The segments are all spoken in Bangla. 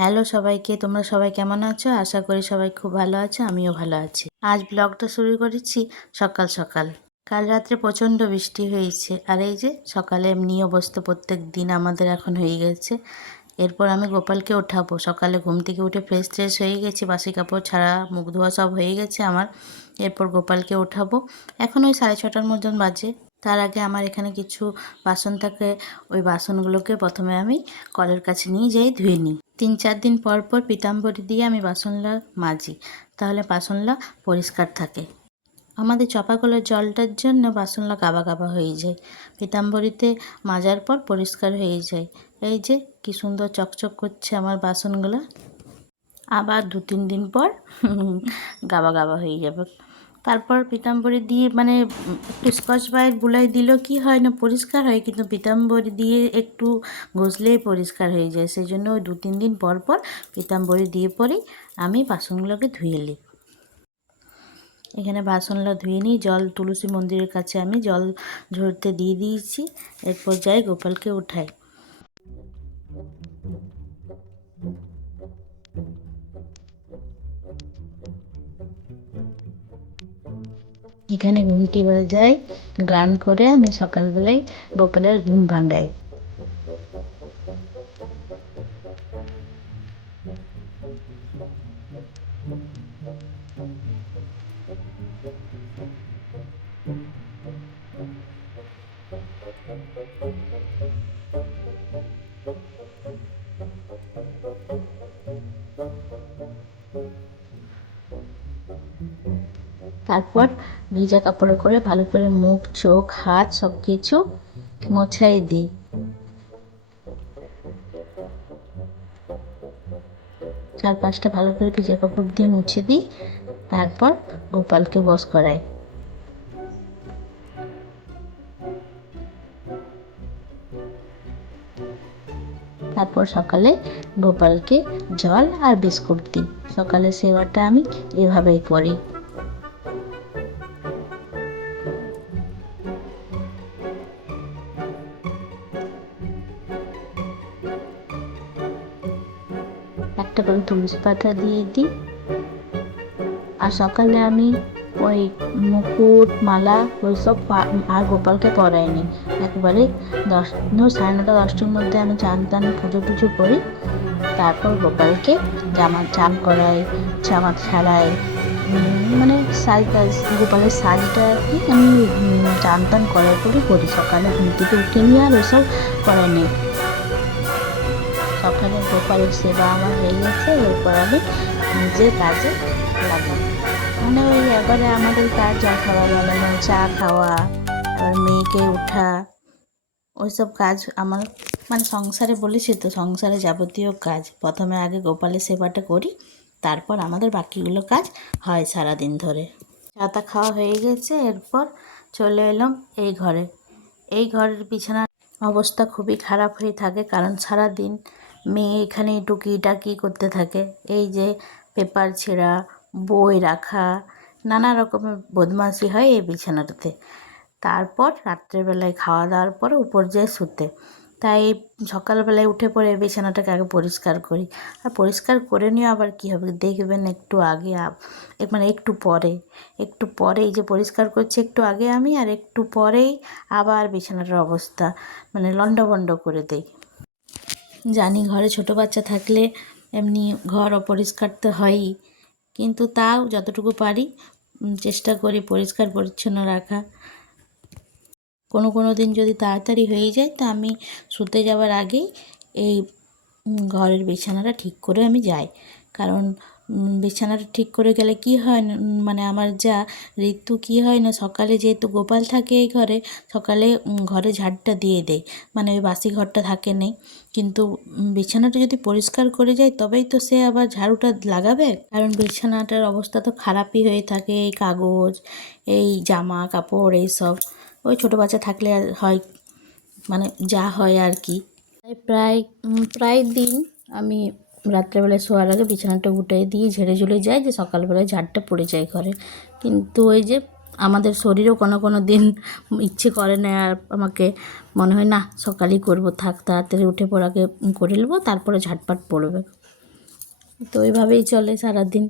হ্যালো সবাইকে, তোমরা সবাই কেমন আছো? আশা করি সবাই খুব ভালো আছো, আমিও ভালো আছি। আজ ব্লগটা শুরু করেছি সকাল সকাল। কাল রাত্রে প্রচণ্ড বৃষ্টি হয়েছে, আর এই যে সকালে এমনি অবস্থা প্রত্যেক দিন আমাদের এখন হয়ে গেছে। এরপর আমি গোপালকে ওঠাবো সকালে ঘুম থেকে উঠে ফ্রেশ ট্রেশ হয়ে গেছি, বাসি কাপড় ছাড়া মুখ ধোয়া সব হয়ে গেছে আমার। এরপর গোপালকে ওঠাবো এখন ওই সাড়ে ছটার মতন বাজে। তার আগে আমার এখানে কিছু বাসন থাকে, ওই বাসনগুলোকে প্রথমে আমি কলের কাছে নিয়ে যাই ধুয়ে নিই। তিন চার দিন পর পর পিতাম্বরী দিয়ে আমি বাসনলা মাজি। তাহলে বাসনলা পরিষ্কার থাকে। আমাদের চপা কলের জলটার জন্য বাসনলা গাবা গাবা হয়ে যায়। পিতাম্বরীতে মাজার পর পরিষ্কার হয়ে যায়। এই যে, কি সুন্দর চকচক করছে আমার বাসনগুলো। আবার দু তিন দিন পর গাবা গাবা হয়ে যাবে। তারপর পিতাম্বরী দিয়ে মানে একটু স্কচ ব্রাইট বুলাই দিলেও কি হয় না, পরিষ্কার হয়, কিন্তু পিতাম্বরী দিয়ে একটু ঘষলেই পরিষ্কার হয়ে যায়। সেই জন্য ওই দু তিন দিন পর পর পিতাম্বরী দিয়ে পরেই আমি বাসনগুলোকে ধুয়ে নিই। এখানে বাসনগুলো ধুয়ে নিই, জল তুলসী মন্দিরের কাছে আমি জল ঝরতে দিয়ে দিয়েছি। এরপর যাই গোপালকে উঠাই। এখানে ঘুমটি বাজে যাই গান করে আমি সকালবেলায় গোপালের ঘুম ভাঙাই। তারপর ভিজা কাপড়ে করে ভালো করে মুখ, চোখ, হাত সব কিছু মোছাই দিই। চার পাঁচটা ভালো করে ভিজা কাপড় দিয়ে মুছে দিই, তারপর গোপালকে বস করাই। তারপর সকালে গোপালকে জল আর বিস্কুট দিই। সকালে সেবাটা আমি এভাবেই করি। একটা পাতা দিয়ে দিই। আর সকালে আমি ওই মুকুট, মালা ওই সব আর গোপালকে পরাই পরাইনি একবারে দশ সাড়ে নটা, দশটার মধ্যে আমি চান টান, পুজো টুজো করি। তারপর গোপালকে জামা চান করাই, জামা ছাড়াই মানে শাড়ি গোপালের শাড়িটা আর কি আমি চান টান করার পরে করি। সকালে ঘুম থেকে উঠে নিয়ে আর ওসব করাই নেই গোপালের সেবা আমার হয়ে গেছে, এরপর আমি নিজের কাজে লাগি মানে ওই এবারে আমাদের কাজ জল খাওয়া বানানো, চা খাওয়া এবার মেয়েকে উঠা, ওইসব কাজ আমার মানে সংসারে বলেছি তো সংসারে যাবতীয় কাজ। প্রথমে আগে গোপালের সেবাটা করি, তারপর আমাদের বাকিগুলো কাজ হয় সারাদিন ধরে। চাটা খাওয়া হয়ে গেছে, এরপর চলে এলাম এই ঘরে। এই ঘরের বিছানার অবস্থা খুবই খারাপ হয়ে থাকে, কারণ সারা দিন মেয়ে এখানে টুকি টাকি করতে থাকে। এই যে পেপার ছেঁড়া, বই রাখা, নানা রকমের বদমাশি হয় এই বিছানাটাতে। তারপর রাত্রেবেলায় খাওয়া দাওয়ার পর উপর যেয়ে শুতে। তাই সকালবেলায় উঠে পড়ে বিছানাটাকে আগে পরিষ্কার করি। আর পরিষ্কার করে নিয়ে আবার কী হবে? দেখবেন একটু আগে মানে একটু পরে। একটু পরে এই যে পরিষ্কার করছি, একটু আগে আমি, আর একটু পরেই আবার বিছানাটার অবস্থা। মানে লণ্ডভণ্ড করে দেই। জানি ঘরে ছোট বাচ্চা থাকলে এমনি ঘর অপরিষ্কার তো হয়ই। কিন্তু তাও যতটুকু পারি চেষ্টা করি পরিষ্কার, পরিচ্ছন্ন রাখা। কোনো কোনো দিন যদি তাড়াতাড়ি হয়ে যায়, তা আমি শুতে যাওয়ার আগেই এই ঘরের বিছানাটা ঠিক করে আমি যাই। কারণ বিছানাটা ঠিক করে গেলে কি হয়? মানে আমার যা ঋতু কি হয় না, সকালে যেহেতু গোপাল থাকে এই ঘরে, সকালে ঘরে ঝাড়টা দিয়ে দেয়। মানে ওই বাসি ঘরটা থাকে নেই। কিন্তু বিছানাটা যদি পরিষ্কার করে যায়, তবেই তো সে আবার ঝাড়ুটা লাগাবে। কারণ বিছানাটার অবস্থা তো খারাপই হয়ে থাকে। এই কাগজ, এই জামা কাপড় এইসব ওই ছোটো বাচ্চা থাকলে হয় মানে যা হয় আর কি। প্রায় প্রায় দিন আমি রাত্রেবেলায় শোয়ার আগে বিছানাটা উঠে দিয়ে ঝেড়ে ঝুলে যায় যে সকালবেলায় ঝাড়টা পড়ে যায় ঘরে। কিন্তু ওই যে আমাদের শরীরও কোনো কোনো দিন ইচ্ছে করে না আর আমাকে মনে হয়, না, সকালেই করব, থাক, তাড়াতাড়ি উঠে পড়াকে করে নেব, তারপরে ঝাটপাট পড়বে। তো ওইভাবেই চলে সারাদিন।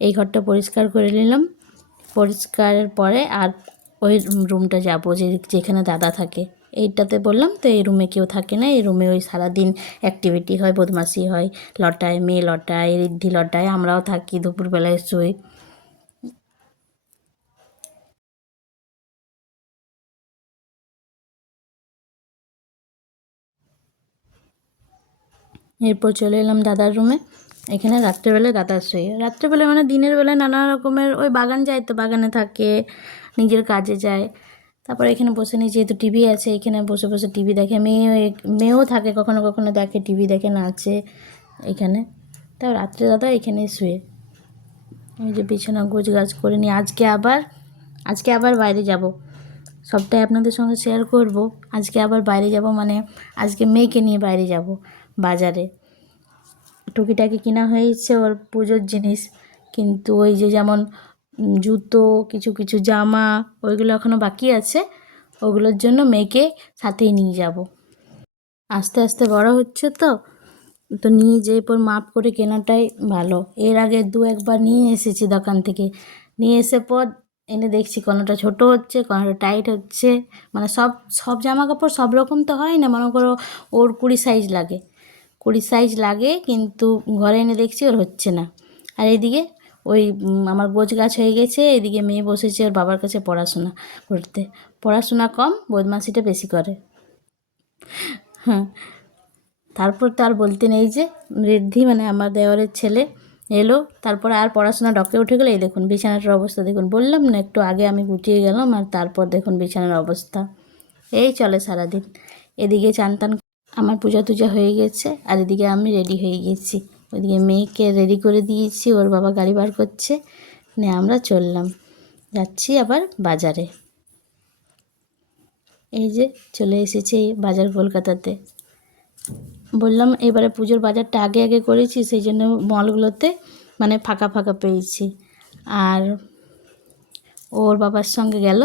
এই ঘরটা পরিষ্কার করে নিলাম। পরিষ্কারের পরে আর ওই রুমটা যাব যে, যেখানে দাদা থাকে। এইটাতে বললাম, তো এই রুমে কেউ থাকে না, এই রুমে ওই সারাদিন অ্যাক্টিভিটি হয়, বদমাশি হয়, লটায় মেয়ে লটায়, ঋদ্ধি লটায়, আমরাও থাকি, দুপুরবেলায় শুই। এরপর চলে এলাম দাদার রুমে এখানে রাত্রেবেলায় দাদা শুয়ে। রাত্রেবেলা মানে দিনের বেলায় নানা রকমের, ওই বাগান যায় তো, বাগানে থাকে, নিজের কাজে যায়। তারপর এখানে বসে নিই, যেহেতু টিভি আছে, এখানে বসে বসে টিভি দেখে। মেয়েও মেয়েও থাকে, কখনো কখনো দেখে টিভি দেখে, নাচে এখানে। তাও রাত্রে দাদা এখানে শুয়ে। এই যে বিছানা গোছ গাছ করে নিই আজকে আবার আজকে আবার বাইরে যাব। সবটাই আপনাদের সঙ্গে শেয়ার করব। আজকে আবার বাইরে যাব মানে আজকে মেয়েকে নিয়ে বাইরে যাব বাজারে। টুকিটাকি কিনা হয়েছে ওর পুজোর জিনিস, কিন্তু ওই যে যেমন জুতো, কিছু কিছু জামা, ওইগুলো এখনও বাকি আছে। ওগুলোর জন্য মেয়েকে সাথেই নিয়ে যাব। আস্তে আস্তে বড় হচ্ছে তো। তো নিয়ে যেয়ে পর মাপ করে কেনাটাই ভালো। এর আগে দু একবার নিয়ে এসেছি দোকান থেকে। নিয়ে এসে পর এনে দেখছি কোনোটা ছোট হচ্ছে, কোনোটা টাইট হচ্ছে। মানে সব সব জামা কাপড় সব রকম তো হয় না, মনে করো ওর কুড়ি সাইজ লাগে। কুড়ি সাইজ লাগে, কিন্তু ঘরে এনে দেখছি ওর হচ্ছে না। আর এদিকে ওই আমার গোছ গাছ হয়ে গেছে, এদিকে মেয়ে বসেছে ওর বাবার কাছে পড়াশোনা করতে। পড়াশোনা কম, বদমাশিটা বেশি করে। হ্যাঁ। তারপর তো আর বলতে নেই যে ঋদ্ধি মানে আমার দেওয়ারের ছেলে এলো, তারপরে আর পড়াশোনা ডকে উঠে গেলে। এই দেখুন, বিছানাটার অবস্থা দেখুন। বললাম না, একটু আগে আমি গুটিয়ে গেলাম আর তারপর দেখুন বিছানার অবস্থা। এই চলে সারাদিন। এদিকে চান আমার পূজা টুজা হয়ে গেছে, আর এদিকে আমি রেডি হয়ে গেছি। ওইদিকে মেয়েকে রেডি করে দিয়েছি, ওর বাবা গাড়ি বার করছে। নিয়ে আমরা চললাম। যাচ্ছি আবার বাজারে। এই যে চলে এসেছে বাজার কলকাতাতে। বললাম এবারে পুজোর বাজারটা আগে আগে করেছি, সেই জন্য মলগুলোতে মানে ফাঁকা ফাঁকা পেয়েছি। আর ওর বাবার সঙ্গে গেল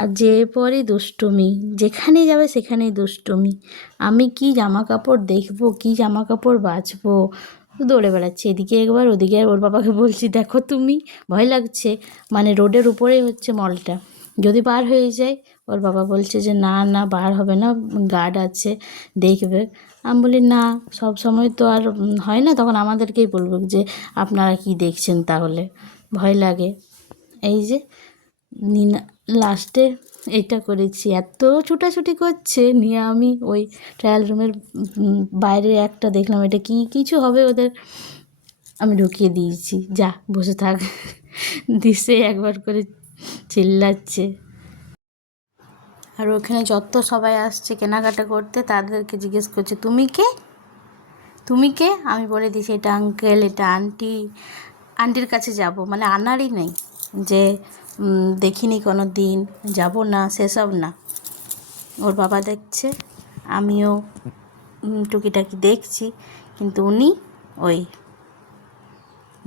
আর যে পরে দুষ্টুমি, যেখানেই যাবে সেখানেই দুষ্টুমি। আমি কি জামা কাপড় দেখব, কি জামা কাপড় বাছবো দৌড়ে বেড়াচ্ছে, এদিকে একবার, ওদিকে ওর বাবাকে বলছি, দেখো তুমি, ভয় লাগছে। মানে রোডের উপরেই হচ্ছে মলটা। যদি বার হয়ে যায়, ওর বাবা বলছে যে, না না বার হবে না, গার্ড আছে, দেখবে। আমি বলি, না, সব সময় তো আর হয় না, তখন আমাদেরকেই বলব যে, আপনারা কি দেখছেন তাহলে? ভয় লাগে। এই যে, নিনা লাস্টে এটা করেছি। এত ছুটাছুটি করছে, নিয়ে আমি ওই ট্রায়াল রুমের বাইরে একটা দেখলাম, এটা কি, কিছু হবে ওদের? আমি ঢুকিয়ে দিয়েছি। যা, বসে থাক। দিশে একবার করে চিল্লাচ্ছে। আর ওখানে যত সবাই আসছে কেনাকাটা করতে, তাদেরকে জিজ্ঞেস করছে, তুমি কে? তুমি কে? আমি বলে দিছি এটা আঙ্কেল এটা আন্টি আন্টির কাছে যাব। মানে আনারই নেই যে দেখিনি কোনো দিন, যাব না, সেসব না। ওর বাবা দেখছে, আমিও টুকিটাকি দেখছি, কিন্তু উনি ওই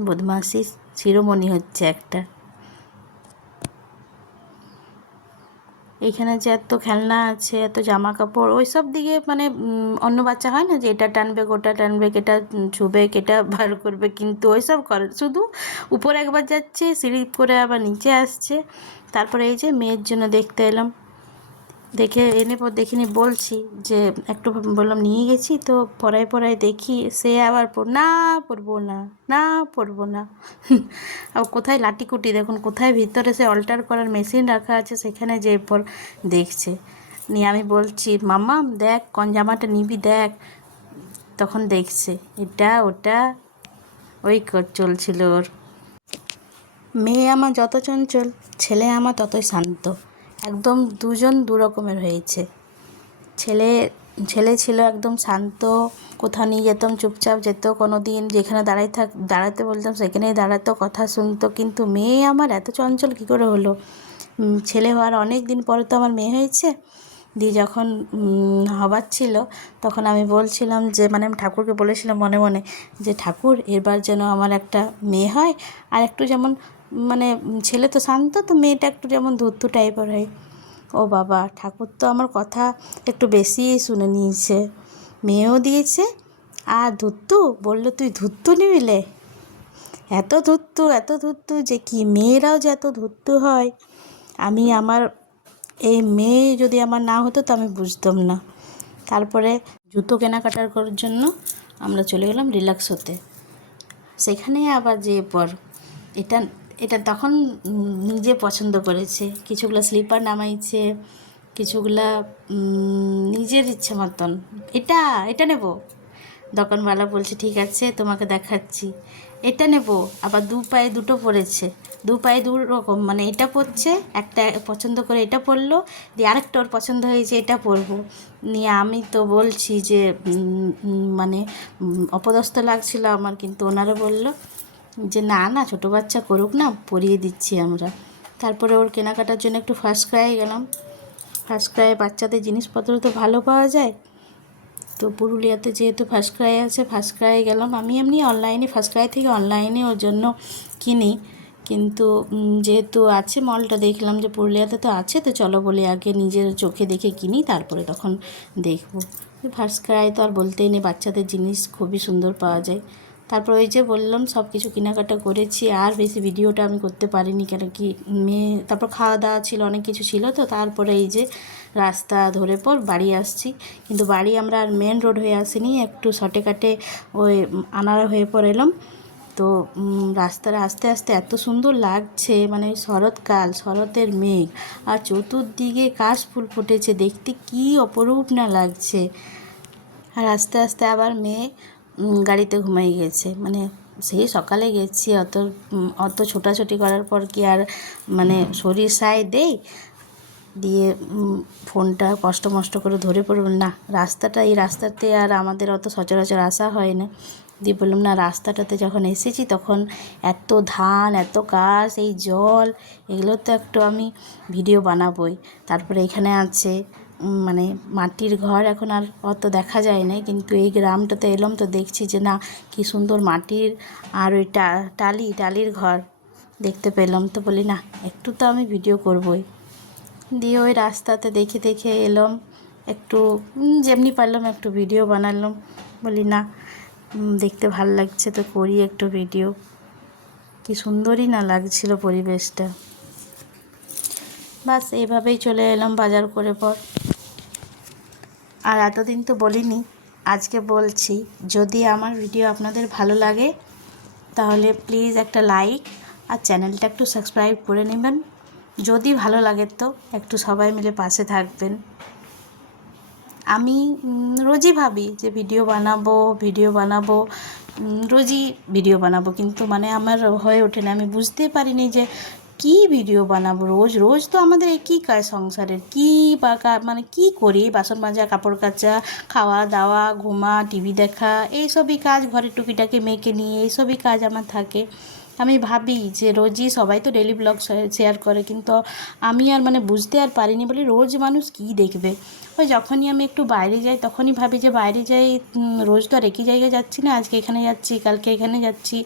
বদমাসি শিরোমণি হচ্ছে একটা। এখানে যে এত খেলনা আছে, এত জামা কাপড় ওই সব দিকে মানে অন্য বাচ্চা হয় না যে এটা টানবে, গোটা টানবে, কেটা ছুবে, কেটা বার করবে, কিন্তু ওই সব করে। শুধু উপরে একবার যাচ্ছে, সিঁড়ি করে আবার নিচে আসছে। তারপরে এই যে মেয়ের জন্য দেখতে এলাম। দেখে, এনে পর দেখিনি বলছি যে, একটু বললাম, নিয়ে গেছি তো, পড়ায় পড়ায় দেখি, সে আবার না পড়ব না না পড়ব না। আর কোথায় লাটিকুটি দেখুন, কোথায় ভিতরে সে অল্টার করার মেশিন রাখা আছে, সেখানে যে পর দেখছে। নিয়ে আমি বলছি মামা দেখ, কোন জামাটা নিবি, দেখ। তখন দেখছে, এটা, ওটা, ওই চলছিল ওর। মেয়ে আমার যত চঞ্চল, ছেলে আমার ততই শান্ত। একদম দুজন দু রকমের হয়েছে। ছেলে ছেলে ছিল একদম শান্ত, কোথাও নিয়ে যেতাম, চুপচাপ যেত কোনো দিন যেখানে দাঁড়াই থাক, দাঁড়াতে বলতাম, সেখানেই দাঁড়াতো, কথা শুনতো। কিন্তু মেয়ে আমার এত চঞ্চল কী করে হলো? ছেলে হওয়ার অনেক দিন পরে তো আমার মেয়ে হয়েছে। দিয়ে যখন হবার ছিল, তখন আমি বলছিলাম যে মানে আমি ঠাকুরকে বলেছিলাম মনে মনে যে, ঠাকুর, এবার যেন আমার একটা মেয়ে হয়, আর একটু যেমন মানে ছেলে তো শান্ত, তো মেয়েটা একটু যেমন ধূর্ত টাইপের হয়। ও বাবা, ঠাকুর তো আমার কথা একটু বেশিই শুনে নিয়েছে। মেয়েও দিয়েছে, আর ধুত্তু বলল, তুই ধুত্তু নিবিলে? এত ধুত্তু এত ধুত্তু যে কি মেয়েরাও যে এত ধুত্তু হয়? আমি আমার, এই মেয়ে যদি আমার না হতো তো আমি বুঝতাম না। তারপরে জুতো কেনাকাটার করার জন্য আমরা চলে গেলাম রিল্যাক্স হতে। সেখানে আবার যে পর, এটা এটা তখন নিজে পছন্দ করেছে। কিছুগুলো স্লিপার নামাইছে, কিছুগুলা নিজের ইচ্ছে মতন। এটা এটা নেব। দোকানওয়ালা বলছে, ঠিক আছে, তোমাকে দেখাচ্ছি। এটা নেব। আবার দু পায়ে দুটো পড়েছে। দু পায়ে দু রকম মানে এটা পড়ছে, একটা পছন্দ করে এটা পরলো দিয়ে আরেকটা ওর পছন্দ হয়েছে, এটা পরবো। নিয়ে আমি তো বলছি যে মানে অপদস্থ লাগছিল আমার, কিন্তু ওনারা বলল যে না না, ছোটো বাচ্চা করুক না, পরিয়ে দিচ্ছি আমরা। তারপরে ওর কেনাকাটার জন্য একটু ফার্স্ট ক্রাইয়ে গেলাম। ফার্স্ট ক্রাইয়ে বাচ্চাদের জিনিসপত্র তো ভালো পাওয়া যায়। তো পুরুলিয়াতে যেহেতু ফার্স্ট ক্রাই আছে ফার্স্ট ক্রাইয়ে গেলাম। আমি এমনি অনলাইনে ফার্স্ট ক্রাই থেকে অনলাইনে ওর জন্য কিনি। কিন্তু যেহেতু আছে মলটা দেখলাম যে পুরুলিয়াতে তো আছে, তো চলো বলে আগে নিজের চোখে দেখে কিনি, তারপরে তখন দেখব। ফার্স্ট ক্রাই তো আর বলতেই নেই, বাচ্চাদের জিনিস খুবই সুন্দর পাওয়া যায়। তারপর ওই যে বললাম সব কিছু কেনাকাটা করেছি আর বেশি ভিডিওটা আমি করতে পারিনি কেন কি মেয়ে তারপর খাওয়া দাওয়া ছিল অনেক কিছু ছিল তো তারপরে এই যে রাস্তা ধরে পর বাড়ি আসছি। কিন্তু বাড়ি আমরা আর মেন রোড হয়ে আসিনি একটু শর্টে কাটে ওই আনারা হয়ে পর এলাম। তো উম, রাস্তাটা আস্তে আস্তে এত সুন্দর লাগছে মানে শরৎকাল শরতের মেঘ আর চতুর্দিকে কাশ ফুল ফুটেছে দেখতে কি অপরূপ না লাগছে। আর আস্তে আস্তে আবার মেয়ে গাড়িতে ঘুমাই গেছে। মানে সেই সকালে গেছি, অত অত ছোটাছুটি করার পর কি আর মানে শরীর সায় দেই? দিয়ে ফোনটা কষ্ট মষ্ট করে ধরে পড়ব না, রাস্তাটা, এই রাস্তাতে আর আমাদের অত সচরাচর আসা হয় না। দিয়ে বললাম, না, রাস্তাটাতে যখন এসেছি তখন এত ধান, এত কাশ এই জল, এগুলো তো একটু আমি ভিডিও বানাবোই। তারপরে এখানে আছে মানে মাটির ঘর এখন আর অত দেখা যায় না কিন্তু এই গ্রামটাতে এলাম তো দেখছি যে না, কি সুন্দর মাটির আর ওই টালি, টালির ঘর দেখতে পেলাম। তো বলি না, একটু তো আমি ভিডিও করবই। দিয়ে ওই রাস্তাতে দেখে দেখে এলাম, একটু যেমনি পারলাম একটু ভিডিও বানালাম। বলি না দেখতে ভালো লাগছে তো করি একটু ভিডিও। কি সুন্দরই না লাগছিল পরিবেশটা। বাস এইভাবেই চলে এলাম বাজার করে পর। আর এতদিন তো বলিনি, আজকে বলছি, যদি আমার ভিডিও আপনাদের ভালো লাগে, তাহলে প্লিজ একটা লাইক আর চ্যানেলটা একটু সাবস্ক্রাইব করে নেবেন। যদি ভালো লাগে তো একটু সবাই মিলে পাশে থাকবেন। আমি রোজই ভাবি যে ভিডিও বানাবো ভিডিও বানাবো রোজই ভিডিও বানাবো, কিন্তু মানে আমার হয়ে ওঠে না। আমি বুঝতে পারিনি যে কি ভিডিও বানাবো? রোজ রোজ তো আমাদের একই কাজ সংসারের কি বা মানে কি করি? বাসন মাজা, কাপড় কাচা, খাওয়া দাওয়া, ঘুমা টিভি দেখা, এইসবই কাজ ঘরের টুকিটাকি মেয়েকে নিয়ে এইসবই কাজ আমার থাকে। আমি ভাবি যে রোজই সবাই তো ডেলি ব্লগ শেয়ার করে, কিন্তু আমি আর মানে বুঝতে আর পারিনি বলে রোজ মানুষ কি দেখবে? ওই যখনই আমি একটু বাইরে যাই, তখনই ভাবি যে বাইরে যাই রোজ তো আর একই জায়গায় যাচ্ছি না, আজকে এখানে যাচ্ছি, কালকে এখানে যাচ্ছি।